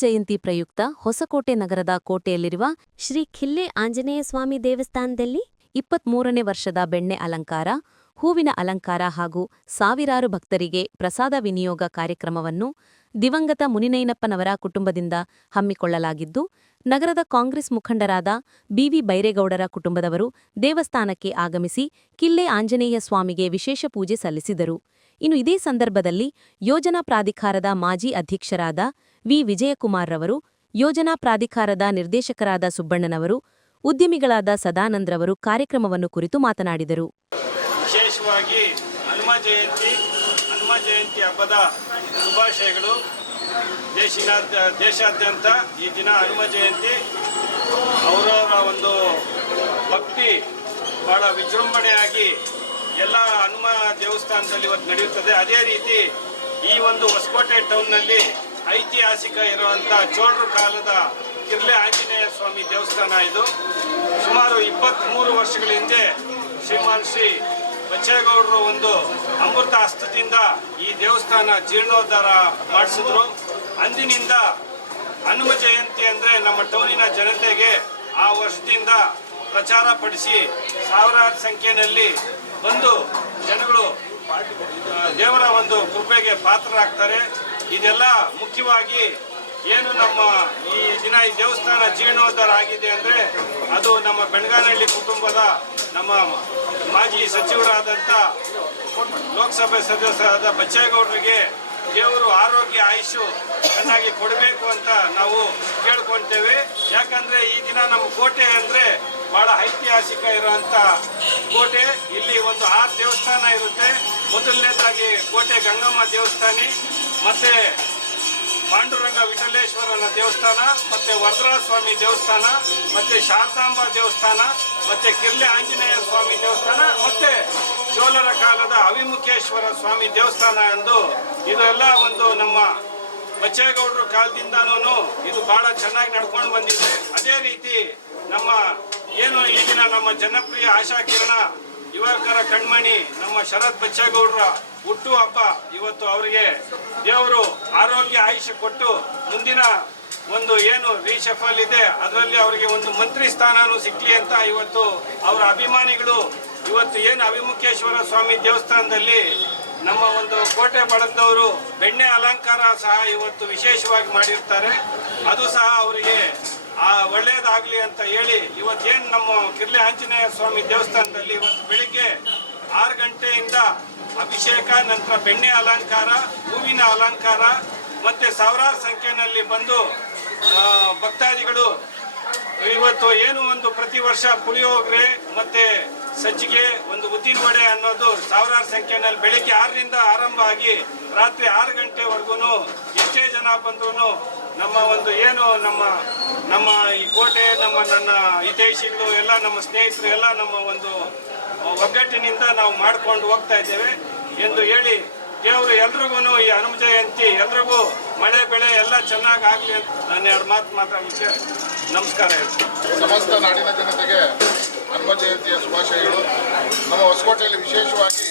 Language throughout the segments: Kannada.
ಜಯಂತಿ ಪ್ರಯುಕ್ತ ಹೊಸಕೋಟೆ ನಗರದ ಕೋಟೆಯಲ್ಲಿರುವ ಶ್ರೀ ಖಿಲ್ಲೆ ಆಂಜನೇಯ ಸ್ವಾಮಿ ದೇವಸ್ಥಾನದಲ್ಲಿ ಇಪ್ಪತ್ಮೂರನೇ ವರ್ಷದ ಬೆಣ್ಣೆ ಅಲಂಕಾರ, ಹೂವಿನ ಅಲಂಕಾರ ಹಾಗೂ ಸಾವಿರಾರು ಭಕ್ತರಿಗೆ ಪ್ರಸಾದ ವಿನಿಯೋಗ ಕಾರ್ಯಕ್ರಮವನ್ನು ದಿವಂಗತ ಮುನಿನೈನಪ್ಪನವರ ಕುಟುಂಬದಿಂದ ಹಮ್ಮಿಕೊಳ್ಳಲಾಗಿದ್ದು, ನಗರದ ಕಾಂಗ್ರೆಸ್ ಮುಖಂಡರಾದ ಬಿವಿ ಬೈರೇಗೌಡರ ಕುಟುಂಬದವರು ದೇವಸ್ಥಾನಕ್ಕೆ ಆಗಮಿಸಿ ಕಿಲ್ಲೆ ಆಂಜನೇಯ ಸ್ವಾಮಿಗೆ ವಿಶೇಷ ಪೂಜೆ ಸಲ್ಲಿಸಿದರು. ಇನ್ನು ಇದೇ ಸಂದರ್ಭದಲ್ಲಿ ಯೋಜನಾ ಪ್ರಾಧಿಕಾರದ ಮಾಜಿ ಅಧ್ಯಕ್ಷರಾದ ವಿ. ವಿಜಯಕುಮಾರ್ರವರು, ಯೋಜನಾ ಪ್ರಾಧಿಕಾರದ ನಿರ್ದೇಶಕರಾದ ಸುಬ್ಬಣ್ಣನವರು, ಉದ್ಯಮಿಗಳಾದ ಸದಾನಂದ್ರವರು ಕಾರ್ಯಕ್ರಮವನ್ನು ಕುರಿತು ಮಾತನಾಡಿದರು. ವಿಶೇಷವಾಗಿ ಹನುಮ ಜಯಂತಿ ಹನುಮ ಜಯಂತಿ ಹಬ್ಬದ ಶುಭಾಶಯಗಳು. ದೇಶಿನ ದೇಶಾದ್ಯಂತ ಈ ದಿನ ಹನುಮ ಜಯಂತಿ. ಅವರವರ ಒಂದು ಭಕ್ತಿ ಬಹಳ ವಿಜೃಂಭಣೆಯಾಗಿ ಎಲ್ಲ ಹನುಮ ದೇವಸ್ಥಾನದಲ್ಲಿ ಇವತ್ತು ನಡೆಯುತ್ತದೆ. ಅದೇ ರೀತಿ ಈ ಒಂದು ಹೊಸಕೋಟೆ ಟೌನ್ನಲ್ಲಿ ಐತಿಹಾಸಿಕ ಇರುವಂಥ ಚೋಳರು ಕಾಲದ ಕಿರ್ಲೆ ಆಂಜನೇಯ ಸ್ವಾಮಿ ದೇವಸ್ಥಾನ ಇದು. ಸುಮಾರು ಇಪ್ಪತ್ತ್ಮೂರು ವರ್ಷಗಳ ಹಿಂದೆ ಶ್ರೀಮಾನ್ ಶ್ರೀ ಬಚ್ಚೇಗೌಡರು ಒಂದು ಅಮೃತ ಹಸ್ತದಿಂದ ಈ ದೇವಸ್ಥಾನ ಜೀರ್ಣೋದ್ಧಾರ ಮಾಡಿಸಿದ್ರು. ಅಂದಿನಿಂದ ಹನುಮ ಜಯಂತಿ ಅಂದರೆ ನಮ್ಮ ಟೌನಿನ ಜನತೆಗೆ ಆ ವರ್ಷದಿಂದ ಪ್ರಚಾರ ಪಡಿಸಿ ಸಾವಿರಾರು ಸಂಖ್ಯೆಯಲ್ಲಿ ಬಂದು ಜನಗಳು ದೇವರ ಒಂದು ಕೃಪೆಗೆ ಪಾತ್ರರಾಗ್ತಾರೆ. ಇದೆಲ್ಲ ಮುಖ್ಯವಾಗಿ ಏನು ನಮ್ಮ ಈ ದಿನ ಈ ದೇವಸ್ಥಾನ ಜೀರ್ಣೋದ್ಧಾರ ಆಗಿದೆ ಅಂದರೆ ಅದು ನಮ್ಮ ಬೆಣಗಾನಹಳ್ಳಿ ಕುಟುಂಬದ ನಮ್ಮ ಮಾಜಿ ಸಚಿವರಾದಂಥ ಲೋಕಸಭೆ ಸದಸ್ಯರಾದ ಬಚ್ಚೇಗೌಡರಿಗೆ ದೇವರು ಆರೋಗ್ಯ ಆಯುಷು ಚೆನ್ನಾಗಿ ಕೊಡಬೇಕು ಅಂತ ನಾವು ಕೇಳ್ಕೊತೇವೆ. ಯಾಕಂದರೆ ಈ ದಿನ ನಮ್ಮ ಕೋಟೆ ಅಂದರೆ ಭಾಳ ಐತಿಹಾಸಿಕ ಇರುವಂತ ಕೋಟೆ, ಇಲ್ಲಿ ಒಂದು ಆರು ದೇವಸ್ಥಾನ ಇರುತ್ತೆ. ಮೊದಲನೇದಾಗಿ ಕೋಟೆ ಗಂಗಮ್ಮ ದೇವಸ್ಥಾನಿ, ಮತ್ತೆ ಪಾಂಡುರಂಗ ವಿಠಲೇಶ್ವರನ ದೇವಸ್ಥಾನ, ಮತ್ತೆ ವರದರಾಜ ಸ್ವಾಮಿ ದೇವಸ್ಥಾನ, ಮತ್ತೆ ಶಾರದಾಂಬ ದೇವಸ್ಥಾನ, ಮತ್ತೆ ಕಿರ್ಲೆ ಆಂಜನೇಯ ಸ್ವಾಮಿ ದೇವಸ್ಥಾನ, ಮತ್ತೆ ಚೋಲರ ಕಾಲದ ಅವಿಮುಖೇಶ್ವರ ಸ್ವಾಮಿ ದೇವಸ್ಥಾನ ಎಂದು ಇದೆಲ್ಲ ಒಂದು ನಮ್ಮ ಬಚ್ಚೇಗೌಡರ ಕಾಲದಿಂದನೂ ಇದು ಬಹಳ ಚೆನ್ನಾಗಿ ನಡ್ಕೊಂಡು ಬಂದಿದೆ. ಅದೇ ರೀತಿ ನಮ್ಮ ಏನು ಈಗಿನ ನಮ್ಮ ಜನಪ್ರಿಯ ಆಶಾ ಕಿರಣ, ಯುವಕರ ಕಣ್ಮಣಿ, ನಮ್ಮ ಶರತ್ ಬಚ್ಚೇಗೌಡರ ಹುಟ್ಟು ಹಬ್ಬ. ಇವತ್ತು ಅವರಿಗೆ ದೇವರು ಆರೋಗ್ಯ ಆಯುಷ್ಯ ಕೊಟ್ಟು ಮುಂದಿನ ಒಂದು ಏನು ರೀಶಫಲ್ ಇದೆ, ಅದರಲ್ಲಿ ಅವರಿಗೆ ಒಂದು ಮಂತ್ರಿ ಸ್ಥಾನನೂ ಸಿಕ್ಲಿ ಅಂತ ಇವತ್ತು ಅವರ ಅಭಿಮಾನಿಗಳು, ಇವತ್ತು ಏನು ಅಭಿಮುಖೇಶ್ವರ ಸ್ವಾಮಿ ದೇವಸ್ಥಾನದಲ್ಲಿ ನಮ್ಮ ಒಂದು ಕೋಟೆ ಬಳಗದವರು ಬೆಣ್ಣೆ ಅಲಂಕಾರ ಸಹ ಇವತ್ತು ವಿಶೇಷವಾಗಿ ಮಾಡಿರ್ತಾರೆ. ಅದು ಸಹ ಅವರಿಗೆ ಆ ಒಳ್ಳೆಯದಾಗಲಿ ಅಂತ ಹೇಳಿ ಇವತ್ತೇನು ನಮ್ಮ ಕಿರ್ಲೆ ಆಂಜನೇಯ ಸ್ವಾಮಿ ದೇವಸ್ಥಾನದಲ್ಲಿ ಇವತ್ತು ಬೆಳಿಗ್ಗೆ ಆರು ಗಂಟೆಯಿಂದ ಅಭಿಷೇಕ, ನಂತರ ಬೆಣ್ಣೆ ಅಲಂಕಾರ, ಹೂವಿನ ಅಲಂಕಾರ, ಮತ್ತೆ ಸಾವಿರಾರು ಸಂಖ್ಯೆಯಲ್ಲಿ ಬಂದು ಭಕ್ತಾದಿಗಳು ಇವತ್ತು ಏನು ಒಂದು ಪ್ರತಿ ವರ್ಷ ಪುಳಿಯೋಗರೆ ಮತ್ತೆ ಸಜ್ಜಿಗೆ ಒಂದು ಉದ್ದಿನ ವಡೆ ಅನ್ನೋದು ಸಾವಿರಾರು ಸಂಖ್ಯೆಯಲ್ಲಿ ಬೆಳಿಗ್ಗೆ ಆರರಿಂದ ಆರಂಭ ಆಗಿ ರಾತ್ರಿ ಆರು ಗಂಟೆವರೆಗೂ ಜನ ಬಂದ್ರು ನಮ್ಮ ಒಂದು ಏನು ನಮ್ಮ ನಮ್ಮ ಈ ಕೋಟೆ, ನಮ್ಮ ನನ್ನ ಹಿತೈಷಿಗಳು ಎಲ್ಲ, ನಮ್ಮ ಸ್ನೇಹಿತರು ಎಲ್ಲ ನಮ್ಮ ಒಂದು ಒಗ್ಗಟ್ಟಿನಿಂದ ನಾವು ಮಾಡ್ಕೊಂಡು ಹೋಗ್ತಾ ಇದ್ದೇವೆ ಎಂದು ಹೇಳಿ ದೇವರು ಎಲ್ರಿಗೂ ಈ ಹನುಮ ಜಯಂತಿ, ಎಲ್ರಿಗೂ ಮಳೆ, ಬೆಳೆ ಎಲ್ಲ ಚೆನ್ನಾಗಿ ಆಗಲಿ ಅಂತ ನಾನು ಎರಡು ಮಾತು ಮಾತಾಡಲಿಕ್ಕೆ ನಮಸ್ಕಾರ ಹೇಳ್ತೀನಿ. ಸಮಸ್ತ ನಾಡಿನ ಜನತೆಗೆ ಹನುಮ ಜಯಂತಿಯ ಶುಭಾಶಯಗಳು. ನಮ್ಮ ಹೊಸಕೋಟೆಯಲ್ಲಿ ವಿಶೇಷವಾಗಿ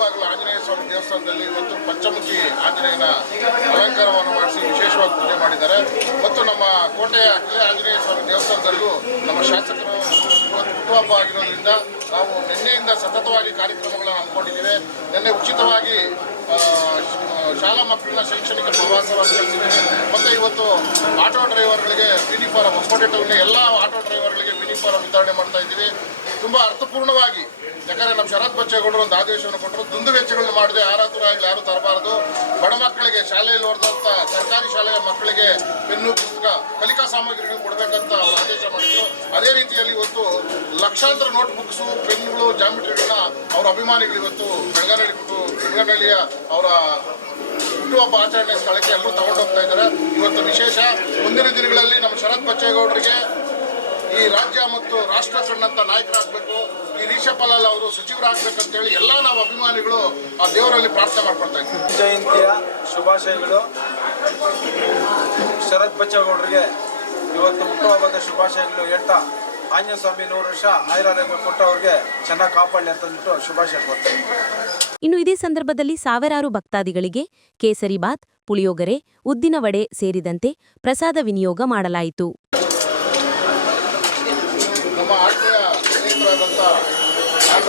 ಊರುಬಾಗಿಲು ಆಂಜನೇಯ ಸ್ವಾಮಿ ದೇವಸ್ಥಾನದಲ್ಲಿ ಇವತ್ತು ಪಂಚಮುಖಿ ಆಂಜನೇಯನ ಅಲಂಕಾರವನ್ನು ಮಾಡಿಸಿ ವಿಶೇಷವಾಗಿ ಪೂಜೆ ಮಾಡಿದ್ದಾರೆ. ಮತ್ತು ನಮ್ಮ ಕೋಟೆಯ ಕಿಲೆ ಆಂಜನೇಯ ಸ್ವಾಮಿ ದೇವಸ್ಥಾನದಲ್ಲೂ ನಮ್ಮ ಶಾಸಕರು ಹುಟ್ಟುಹಬ್ಬ ಆಗಿರೋದ್ರಿಂದ ನಾವು ನಿನ್ನೆಯಿಂದ ಸತತವಾಗಿ ಕಾರ್ಯಕ್ರಮಗಳನ್ನು ಹಮ್ಮಿಕೊಂಡಿದ್ದೇವೆ. ನಿನ್ನೆ ಉಚಿತವಾಗಿ ಶಾಲಾ ಮಕ್ಕಳನ್ನ ಶೈಕ್ಷಣಿಕ ಪ್ರವಾಸವನ್ನು ಕಳಿಸಿದ್ದೇವೆ. ಮತ್ತು ಇವತ್ತು ಆಟೋ ಡ್ರೈವರ್ಗಳಿಗೆ ಮಿನಿ ಫಾರಂ ಹೊಸಕೋಟೆ ಟೌನ್ನ ಎಲ್ಲ ಆಟೋ ಡ್ರೈವರ್ಗಳಿಗೆ ಮಿನಿ ಫಾರಂ ವಿತರಣೆ ಮಾಡ್ತಾ ಇದ್ದೀವಿ. ತುಂಬ ಅರ್ಥಪೂರ್ಣವಾಗಿ ಯಾಕಂದರೆ ನಮ್ಮ ಶರತ್ ಬಚ್ಚೇಗೌಡರು ಒಂದು ಆದೇಶವನ್ನು ಕೊಟ್ಟರು, ದುಂದು ವೆಚ್ಚಗಳನ್ನು ಮಾಡದೆ ಆರಾತುರ ಆಗಲಿ ಯಾರು ತರಬಾರದು. ಬಡ ಮಕ್ಕಳಿಗೆ ಶಾಲೆಯಲ್ಲಿ ಓದಿದಂಥ ಸರ್ಕಾರಿ ಶಾಲೆಯ ಮಕ್ಕಳಿಗೆ ಪೆನ್ನು, ಪುಸ್ತಕ, ಕಲಿಕಾ ಸಾಮಗ್ರಿಗಳು ಕೊಡಬೇಕಂತ ಅವರು ಆದೇಶ ಮಾಡಿದ್ರು. ಅದೇ ರೀತಿಯಲ್ಲಿ ಇವತ್ತು ಲಕ್ಷಾಂತರ ನೋಟ್ ಬುಕ್ಸು ಪೆನ್ನುಗಳು, ಜಾಮಿಟ್ರಿಗಳನ್ನ ಅವರ ಅಭಿಮಾನಿಗಳು ಇವತ್ತು ಬೆಳಗಾನಹಳ್ಳಿ ಬೆಳಗಾನಹಳ್ಳಿಯ ಅವರ ಹುಟ್ಟುಹಬ್ಬ ಆಚರಣೆ ಸ್ಥಳಕ್ಕೆ ಎಲ್ಲರೂ ತಗೊಂಡು ಹೋಗ್ತಾ ಇದ್ದಾರೆ. ಇವತ್ತು ವಿಶೇಷ, ಮುಂದಿನ ದಿನಗಳಲ್ಲಿ ನಮ್ಮ ಶರತ್ ಬಚ್ಚೇಗೌಡರಿಗೆ ಈ ರಾಜ್ಯ ಮತ್ತು ರಾಷ್ಟ್ರ ಕಂಡಂತ ನಾಯಕರಾಗಬೇಕು ಈ ರೀಶಪಾಲಲ್ಲಿ ಅವರು ಸಚಿವರಾಗಬೇಕಂತೇಳಿ ಎಲ್ಲ ನಾವು ಅಭಿಮಾನಿಗಳು ಆ ದೇವರಲ್ಲಿ ಪ್ರಾರ್ಥನೆ ಮಾಡ್ಕೊಳ್ತಾ ಇದ್ದೀವಿ. ಜಯಂತಿಯ ಶುಭಾಶಯಗಳು. ಶರತ್ ಬಚ್ಚೇಗೌಡರಿಗೆ ಇವತ್ತು ಹುಟ್ಟುಹಬ್ಬದ ಶುಭಾಶಯಗಳು ಹೇಳ್ತಾ ಆಂಜನೇಯ ಸ್ವಾಮಿ ನೂರು ವರ್ಷ ಆಯುರಾರೋಗ್ಯ ಕೊಟ್ಟು ಅವ್ರಿಗೆ ಚೆನ್ನಾಗಿ ಕಾಪಾಡಲಿ ಅಂತಂದ್ಬಿಟ್ಟು ಶುಭಾಶಯ ಕೊಡ್ತೀನಿ ಇನ್ನು ಇದೇ ಸಂದರ್ಭದಲ್ಲಿ ಸಾವಿರಾರು ಭಕ್ತಾದಿಗಳಿಗೆ ಕೇಸರಿಬಾತ್ ಪುಳಿಯೋಗರೆ ಉದ್ದಿನ ವಡೆ ಸೇರಿದಂತೆ ಪ್ರಸಾದ ವಿನಿಯೋಗ ಮಾಡಲಾಯಿತು.